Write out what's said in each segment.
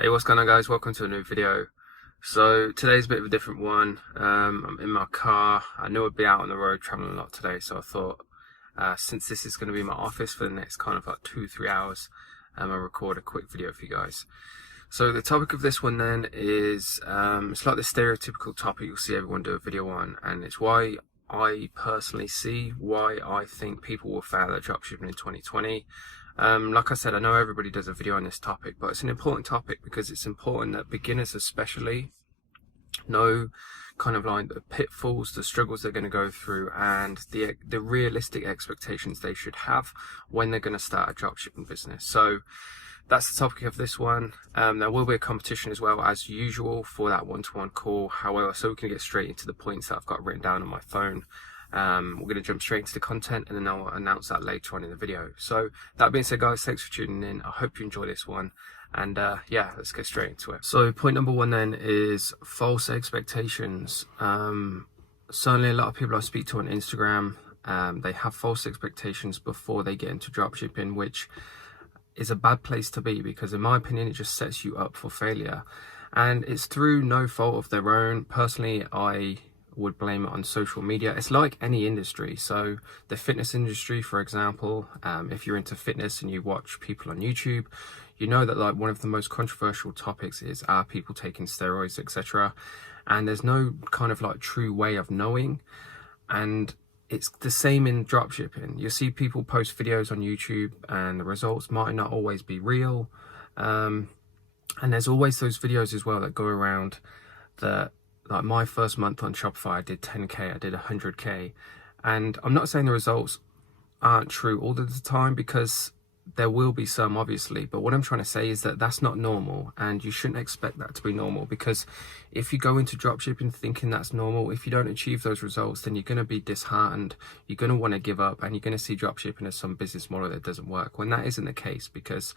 Hey, what's going on, guys? Welcome to a new video. So today's a bit of a different one. I'm in my car. I knew I'd be out on the road traveling a lot today, so I thought since this is going to be my office for the next kind of like 2-3 hours, I'll record a quick video for you guys. So the topic of this one then is it's like the stereotypical topic you'll see everyone do a video on, and it's why I personally see why I think people will fail at dropshipping in 2020. Like I said, I know everybody does a video on this topic, but it's an important topic because it's important that beginners especially know kind of like the pitfalls, the struggles they're going to go through, and the realistic expectations they should have when they're going to start a dropshipping business. So that's the topic of this one. There will be a competition as well, as usual, for that one-to-one call. However, so we can get straight into the points that I've got written down on my phone. We're going to jump straight into the content, and then I'll announce that later on in the video. So that being said, guys, thanks for tuning in. I hope you enjoy this one, and yeah, let's get straight into it. So point number one then is false expectations. Certainly a lot of people I speak to on Instagram, they have false expectations before they get into dropshipping, which is a bad place to be, because in my opinion it just sets you up for failure, and it's through no fault of their own. Personally, I would blame it on social media. It's like any industry. So the fitness industry, for example, if you're into fitness and you watch people on YouTube, you know that like one of the most controversial topics is, are people taking steroids, etc. And there's no kind of like true way of knowing. And it's the same in dropshipping. You see people post videos on YouTube and the results might not always be real. And there's always those videos as well that go around that, like my first month on Shopify, I did 10K, I did 100K. And I'm not saying the results aren't true all of the time, because there will be some, obviously. But what I'm trying to say is that that's not normal, and you shouldn't expect that to be normal, because if you go into dropshipping thinking that's normal, if you don't achieve those results, then you're going to be disheartened. You're going to want to give up, and you're going to see dropshipping as some business model that doesn't work, when that isn't the case. Because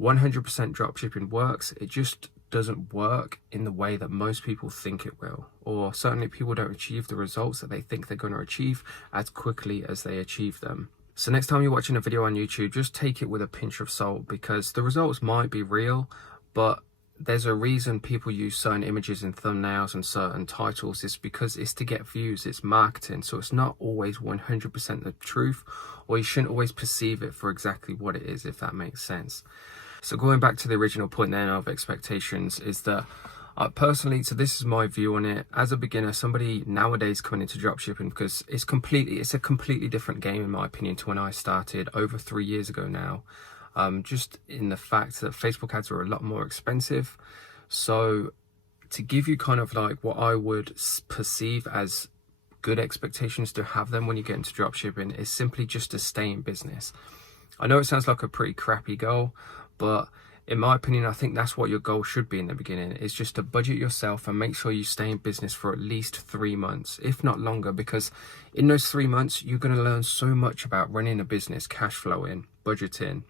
100% dropshipping works. It just doesn't work in the way that most people think it will, or certainly people don't achieve the results that they think they're going to achieve as quickly as they achieve them. So next time you're watching a video on YouTube, just take it with a pinch of salt, because the results might be real, but there's a reason people use certain images and thumbnails and certain titles. It's because it's to get views, it's marketing. So it's not always 100% the truth, or you shouldn't always perceive it for exactly what it is, if that makes sense. So going back to the original point then of expectations, is that personally, so this is my view on it, as a beginner, somebody nowadays coming into dropshipping, because it's a completely different game in my opinion to when I started over 3 years ago now. Just in the fact that Facebook ads are a lot more expensive. So to give you kind of like what I would perceive as good expectations to have them when you get into dropshipping, is simply just to stay in business. I know it sounds like a pretty crappy goal, but in my opinion, I think that's what your goal should be in the beginning, is just to budget yourself and make sure you stay in business for at least 3 months, if not longer, because in those 3 months, you're going to learn so much about running a business, cash flowing, budgeting,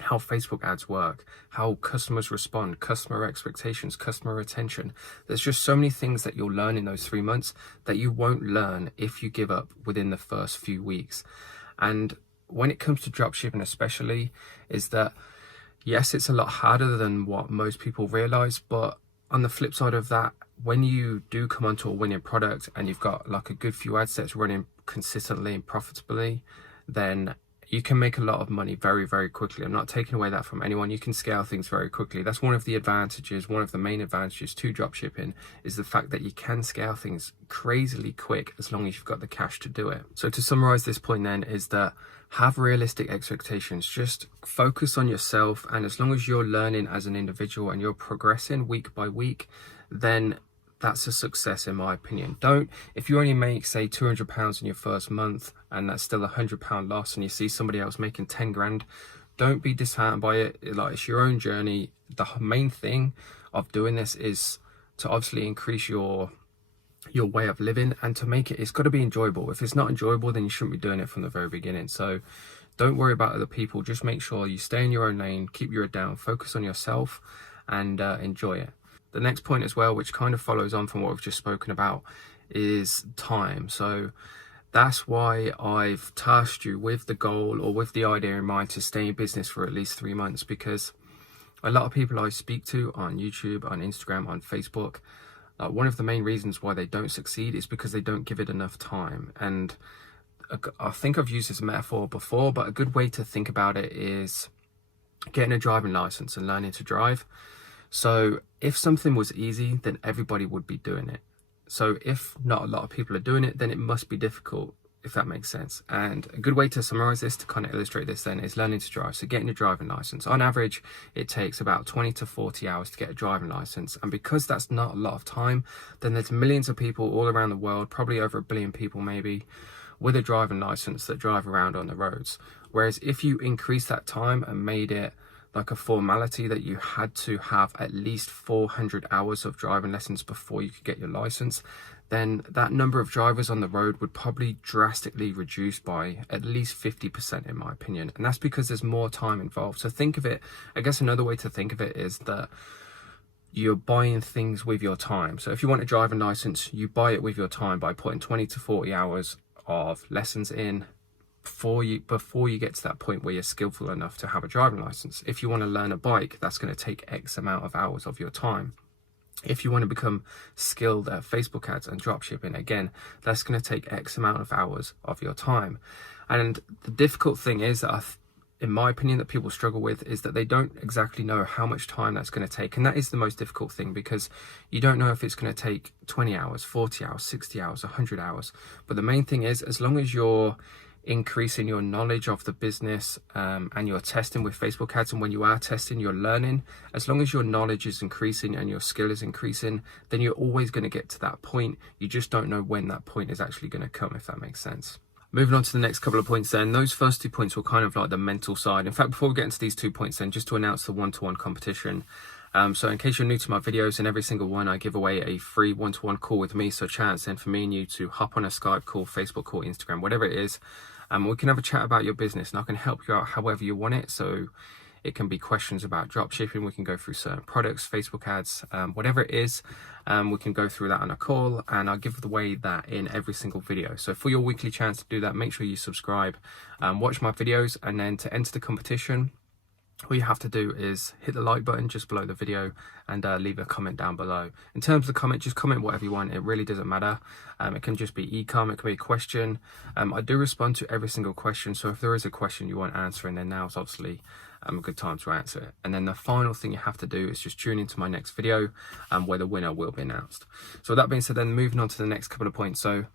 how Facebook ads work, how customers respond, customer expectations, customer retention. There's just so many things that you'll learn in those 3 months that you won't learn if you give up within the first few weeks. And when it comes to dropshipping especially, is that yes, it's a lot harder than what most people realize, but on the flip side of that, when you do come onto a winning product and you've got like a good few ad sets running consistently and profitably, then you can make a lot of money very, very quickly. I'm not taking away that from anyone. You can scale things very quickly. That's one of the advantages, one of the main advantages to dropshipping, is the fact that you can scale things crazily quick as long as you've got the cash to do it. So to summarize this point then, is that have realistic expectations. Just focus on yourself, and as long as you're learning as an individual and you're progressing week by week, then that's a success in my opinion. If you only make say £200 in your first month and that's still £100 loss, and you see somebody else making 10 grand, don't be disheartened by it. Like, it's your own journey. The main thing of doing this is to obviously increase your way of living, and to make it's got to be enjoyable. If it's not enjoyable, then you shouldn't be doing it from the very beginning. So don't worry about other people. Just make sure you stay in your own lane, keep your head down, focus on yourself, and enjoy it. The next point as well, which kind of follows on from what we've just spoken about, is time. So that's why I've tasked you with the goal, or with the idea in mind, to stay in business for at least 3 months, because A lot of people I speak to on YouTube, on Instagram, on Facebook, one of the main reasons why they don't succeed is because they don't give it enough time. And I think I've used this metaphor before, but a good way to think about it is getting a driving license and learning to drive. So if something was easy, then everybody would be doing it. So if not a lot of people are doing it, then it must be difficult, if that makes sense. And a good way to summarize this, to kind of illustrate this then, is learning to drive. So getting a driving license. On average, it takes about 20 to 40 hours to get a driving license. And because that's not a lot of time, then there's millions of people all around the world, probably over 1 billion people maybe, with a driving license that drive around on the roads. Whereas if you increase that time and made it like a formality that you had to have at least 400 hours of driving lessons before you could get your license, then that number of drivers on the road would probably drastically reduce by at least 50%, in my opinion. And that's because there's more time involved. So think of it, I guess another way to think of it is that you're buying things with your time. So if you want a driving license, you buy it with your time by putting 20 to 40 hours of lessons in before you get to that point where you're skillful enough to have a driving license. If you want to learn a bike, that's going to take X amount of hours of your time. If you want to become skilled at Facebook ads and dropshipping, again, that's going to take X amount of hours of your time. And the difficult thing is that in my opinion, that people struggle with is that they don't exactly know how much time that's going to take. And that is the most difficult thing, because you don't know if it's going to take 20 hours, 40 hours, 60 hours, 100 hours. But the main thing is, as long as you're increasing your knowledge of the business and you're testing with Facebook ads, and when you are testing, you're learning, as long as your knowledge is increasing and your skill is increasing, then you're always going to get to that point. You just don't know when that point is actually going to come, if that makes sense. Moving on to the next couple of points then, those first 2 points were kind of like the mental side. In fact, before we get into these 2 points then, just to announce the one-to-one competition. So in case you're new to my videos, in every single one I give away a free one-to-one call with me. So chance then for me and you to hop on a Skype call, Facebook call, Instagram, whatever it is. We can have a chat about your business and I can help you out however you want it. So it can be questions about dropshipping. We can go through certain products, Facebook ads, whatever it is. We can go through that on a call, and I'll give away that in every single video. So for your weekly chance to do that, make sure you subscribe, watch my videos, and then to enter the competition, all you have to do is hit the like button just below the video and leave a comment down below. In terms of the comment, just comment whatever you want. It really doesn't matter. It can just be e-com, it can be a question. I do respond to every single question. So if there is a question you want answering, then now's obviously a good time to answer it. And then the final thing you have to do is just tune into my next video where the winner will be announced. So with that being said, then moving on to the next couple of points. So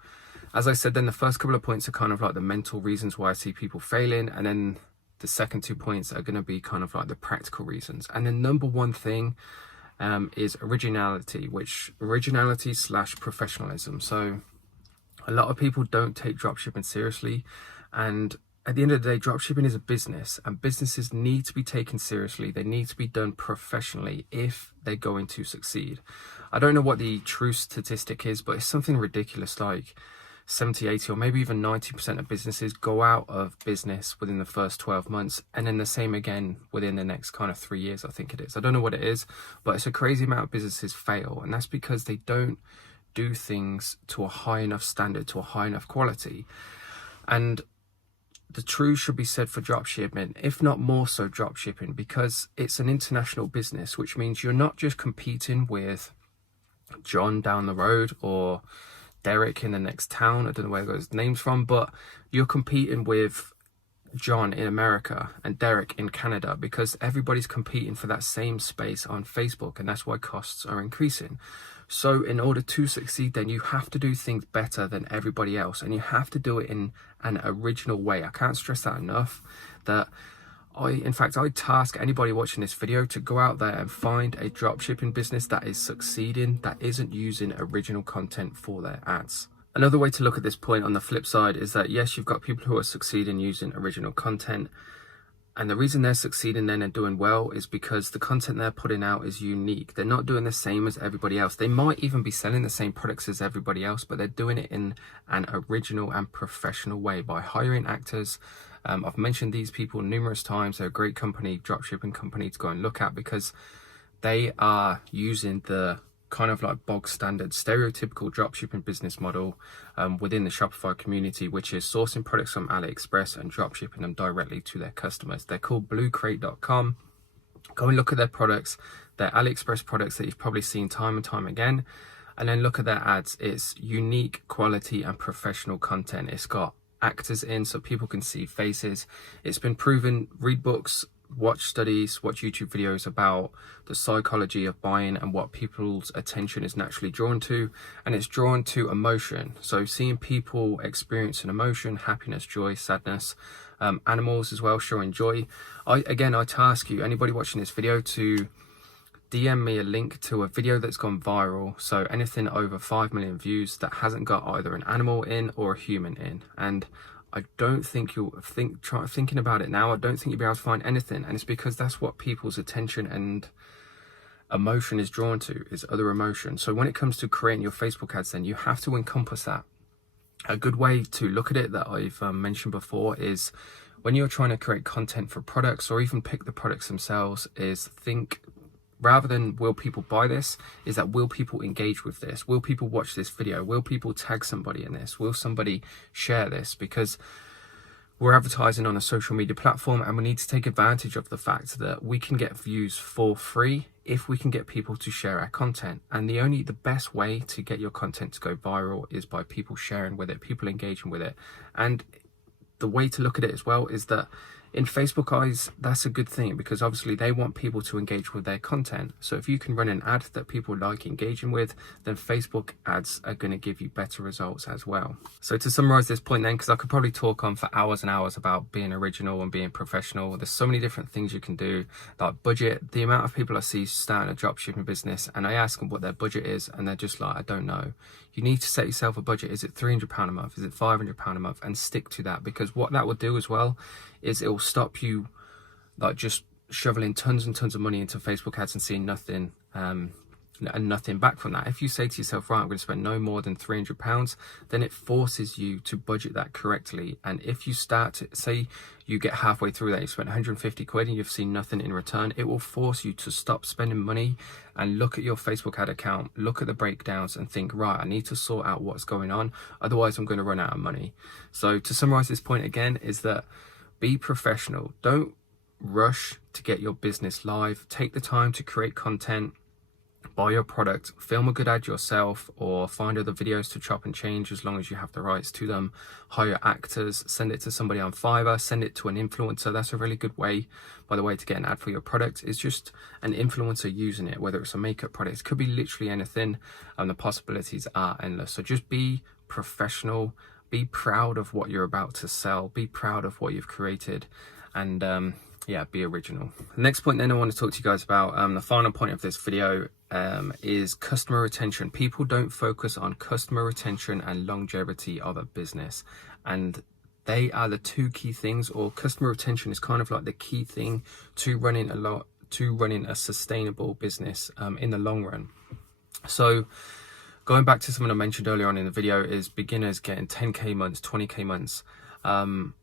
as I said, then the first couple of points are kind of like the mental reasons why I see people failing, and then the second 2 points are going to be kind of like the practical reasons. And the number one thing is originality slash professionalism. So a lot of people don't take dropshipping seriously, and at the end of the day, dropshipping is a business, and businesses need to be taken seriously. They need to be done professionally if they're going to succeed. I don't know what the true statistic is, but it's something ridiculous like 70, 80, or maybe even 90% of businesses go out of business within the first 12 months, and then the same again within the next kind of 3 years, I think it is. I don't know what it is, but it's a crazy amount of businesses fail, and that's because they don't do things to a high enough standard, to a high enough quality. And the truth should be said for dropshipping, if not more so dropshipping, because it's an international business, which means you're not just competing with John down the road or Derek in the next town. I don't know where I got his names from, but you're competing with John in America and Derek in Canada, because everybody's competing for that same space on Facebook, and that's why costs are increasing. So in order to succeed, then you have to do things better than everybody else, and you have to do it in an original way. I can't stress that enough, that I task anybody watching this video to go out there and find a dropshipping business that is succeeding, that isn't using original content for their ads. Another way to look at this point on the flip side is that yes, you've got people who are succeeding using original content, and the reason they're succeeding then and doing well is because the content they're putting out is unique. They're not doing the same as everybody else. They might even be selling the same products as everybody else, but they're doing it in an original and professional way by hiring actors. I've mentioned these people numerous times. They're a great company, dropshipping company, to go and look at, because they are using the kind of like bog standard stereotypical dropshipping business model within the Shopify community, which is sourcing products from AliExpress and dropshipping them directly to their customers. They're called bluecrate.com. Go and look at their products, their AliExpress products that you've probably seen time and time again, and then look at their ads. It's unique, quality and professional content. It's got actors in so people can see faces. It's been proven. Read books, watch studies, watch YouTube videos about the psychology of buying and what people's attention is naturally drawn to, and it's drawn to emotion. So seeing people experience an emotion, happiness, joy, sadness, animals as well showing joy. I task you, anybody watching this video, to DM me a link to a video that's gone viral, so anything over 5 million views that hasn't got either an animal in or a human in. And I don't think thinking about it now, I don't think you'll be able to find anything, and it's because that's what people's attention and emotion is drawn to, is other emotion. So when it comes to creating your Facebook ads, then you have to encompass that. A good way to look at it that I've mentioned before is when you're trying to create content for products or even pick the products themselves, is think, rather than will people buy this, is that will people engage with this? Will people watch this video? Will people tag somebody in this? Will somebody share this? Because we're advertising on a social media platform, and we need to take advantage of the fact that we can get views for free if we can get people to share our content. And the best way to get your content to go viral is by people sharing with it, people engaging with it. And the way to look at it as well is that in Facebook eyes, that's a good thing, because obviously they want people to engage with their content. So if you can run an ad that people like engaging with, then Facebook ads are going to give you better results as well. So to summarize this point then, because I could probably talk on for hours and hours about being original and being professional, there's so many different things you can do, like budget. The amount of people I see starting a dropshipping business and I ask them what their budget is and they're just like, I don't know. You need to set yourself a budget. Is it £300 a month? Is it £500 a month? And stick to that, because what that will do as well is it will stop you like just shoveling tons and tons of money into Facebook ads and seeing nothing and nothing back from that. If you say to yourself, right, I'm going to spend no more than £300, then it forces you to budget that correctly. And if you start to say you get halfway through that, you spent 150 quid and you've seen nothing in return, it will force you to stop spending money and look at your Facebook ad account, look at the breakdowns and think, right, I need to sort out what's going on, otherwise I'm going to run out of money. So to summarize this point again is that be professional. Don't rush to get your business live. Take the time to create content, buy your product, film a good ad yourself, or find other videos to chop and change as long as you have the rights to them. Hire actors, send it to somebody on Fiverr, send it to an influencer. That's a really good way, by the way, to get an ad for your product. It's just an influencer using it, whether it's a makeup product. It could be literally anything, and the possibilities are endless. So just be professional. Be proud of what you're about to sell. Be proud of what you've created, and yeah, be original. The next point then I want to talk to you guys about, the final point of this video, is customer retention. People don't focus on customer retention and longevity of a business, and they are the two key things, or customer retention is kind of like the key thing to running a sustainable business in the long run. So going back to something I mentioned earlier on in the video, is beginners getting 10k months, 20k months.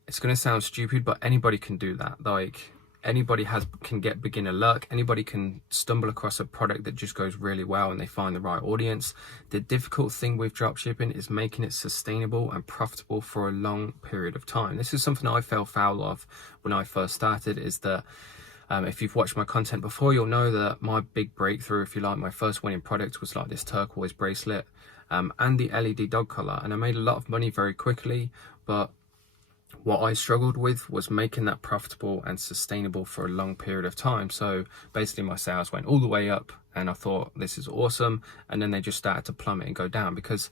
It's going to sound stupid, but anybody can do that. Like, anybody can get beginner luck. Anybody can stumble across a product that just goes really well and they find the right audience. The difficult thing with dropshipping is making it sustainable and profitable for a long period of time. This is something I fell foul of when I first started, is that if you've watched my content before, you'll know that my big breakthrough, if you like, my first winning product was like this turquoise bracelet and the LED dog collar. And I made a lot of money very quickly, but what I struggled with was making that profitable and sustainable for a long period of time. So basically my sales went all the way up and I thought, this is awesome. And then they just started to plummet and go down, because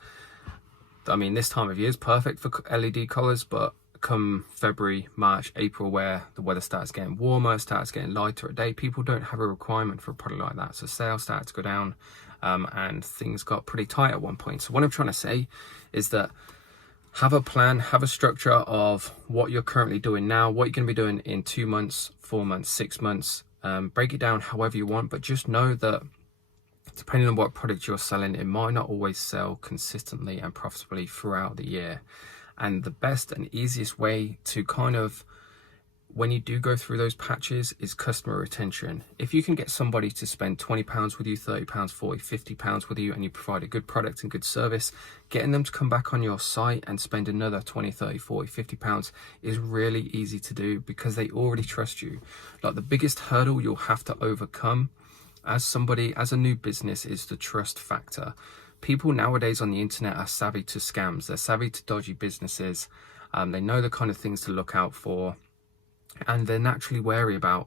I mean, this time of year is perfect for LED collars, but come February, March, April, where the weather starts getting warmer, starts getting lighter at day, people don't have a requirement for a product like that. So sales started to go down and things got pretty tight at one point. So what I'm trying to say is that have a plan, have a structure of what you're currently doing now, what you're going to be doing in 2 months, 4 months, 6 months. Break it down however you want, but just know that depending on what product you're selling, it might not always sell consistently and profitably throughout the year. And the best and easiest way to kind of when you do go through those patches is customer retention. If you can get somebody to spend £20 with you, £30, £40, £50 with you, and you provide a good product and good service, getting them to come back on your site and spend another 20, 30, 40, £50 is really easy to do because they already trust you. Like, the biggest hurdle you'll have to overcome as a new business is the trust factor. People nowadays on the internet are savvy to scams. They're savvy to dodgy businesses. They know the kind of things to look out for, and they're naturally wary about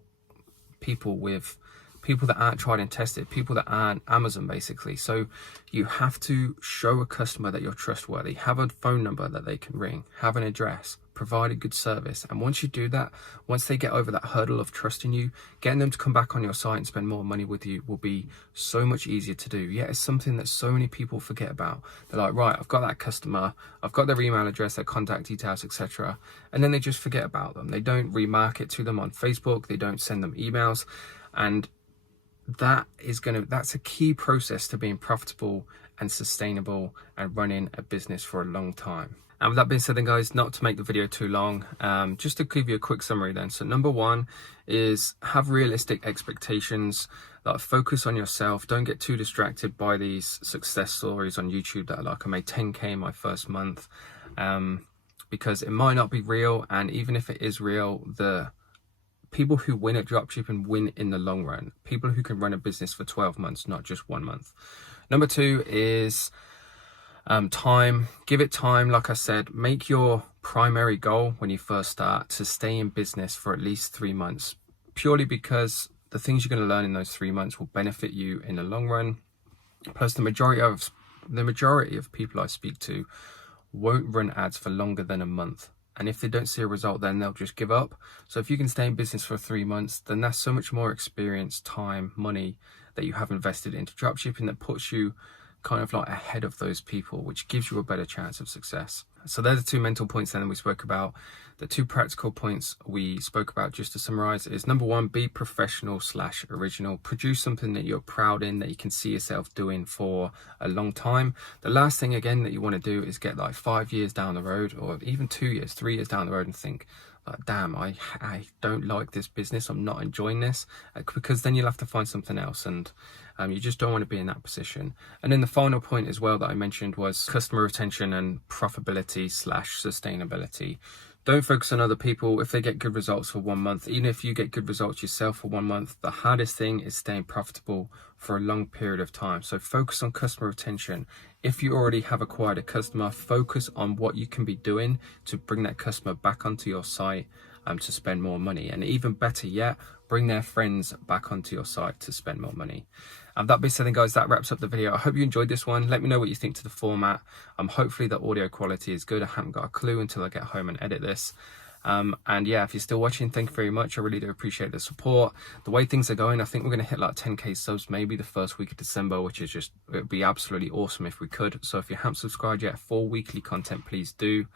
people that aren't tried and tested, people that aren't Amazon, basically. So you have to show a customer that you're trustworthy, have a phone number that they can ring, have an address, provide a good service. And once you do that, once they get over that hurdle of trusting you, getting them to come back on your site and spend more money with you will be so much easier to do. Yeah, it's something that so many people forget about. They're like, right, I've got that customer, I've got their email address, their contact details, etc. And then they just forget about them. They don't remarket to them on Facebook, they don't send them emails. And that's a key process to being profitable and sustainable and running a business for a long time. And with that being said then, guys, not to make the video too long, just to give you a quick summary then. So number one is have realistic expectations. Like, focus on yourself. Don't get too distracted by these success stories on YouTube that are like, I made 10K in my first month, because it might not be real. And even if it is real, the people who win at dropshipping win in the long run. People who can run a business for 12 months, not just 1 month. Number two is time. Give it time. Like I said, make your primary goal when you first start to stay in business for at least 3 months, purely because the things you're going to learn in those 3 months will benefit you in the long run. Plus, the majority of people I speak to won't run ads for longer than a month. And if they don't see a result, then they'll just give up. So if you can stay in business for 3 months, then that's so much more experience, time, money that you have invested into dropshipping that puts you kind of like ahead of those people, which gives you a better chance of success. So they're the 2 mental points then that we spoke about. The 2 practical points we spoke about, just to summarize, is number one, be professional / original. Produce something that you're proud in, that you can see yourself doing for a long time. The last thing, again, that you want to do is get like 5 years down the road, or even 2 years, 3 years down the road and think, like, damn, I don't like this business, I'm not enjoying this, because then you'll have to find something else, and you just don't want to be in that position. And then the final point as well that I mentioned was customer retention and profitability / sustainability. Don't focus on other people. If they get good results for 1 month, even if you get good results yourself for 1 month, the hardest thing is staying profitable for a long period of time. So focus on customer retention. If you already have acquired a customer, focus on what you can be doing to bring that customer back onto your site to spend more money. And even better yet, bring their friends back onto your site to spend more money. That being said then, guys, that wraps up the video. I hope you enjoyed this one. Let me know what you think to the format. Hopefully the audio quality is good. I haven't got a clue until I get home and edit this. And yeah, if you're still watching, thank you very much. I really do appreciate the support. The way things are going, I think we're going to hit like 10K subs maybe the first week of December, which is just, it would be absolutely awesome if we could. So if you haven't subscribed yet for weekly content, please do.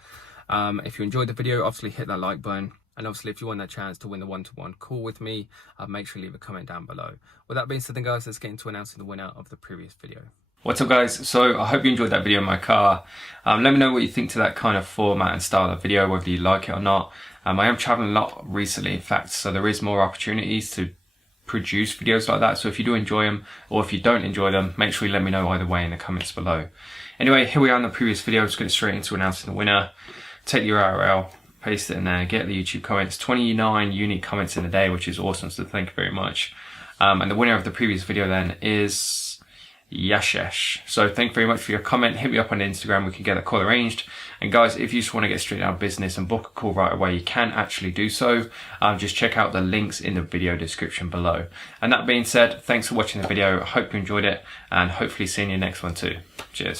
If you enjoyed the video, obviously hit that like button. And obviously, if you want that chance to win the one-to-one call with me, make sure you leave a comment down below. With that being said then, guys, let's get into announcing the winner of the previous video. What's up, guys? So I hope you enjoyed that video in my car. Let me know what you think to that kind of format and style of video, whether you like it or not. I am traveling a lot recently, in fact, so there is more opportunities to produce videos like that. So if you do enjoy them, or if you don't enjoy them, make sure you let me know either way in the comments below. Anyway, here we are in the previous video. Just get straight into announcing the winner. Take your URL, paste it in there, get the YouTube comments. 29 unique comments in a day, which is awesome, so thank you very much. And the winner of the previous video then is Yashesh. So thank you very much for your comment. Hit me up on Instagram, we can get a call arranged. And guys, if you just want to get straight out of business and book a call right away, you can actually do so. Just check out the links in the video description below. And that being said, thanks for watching the video. I hope you enjoyed it, and hopefully seeing you next one too. Cheers.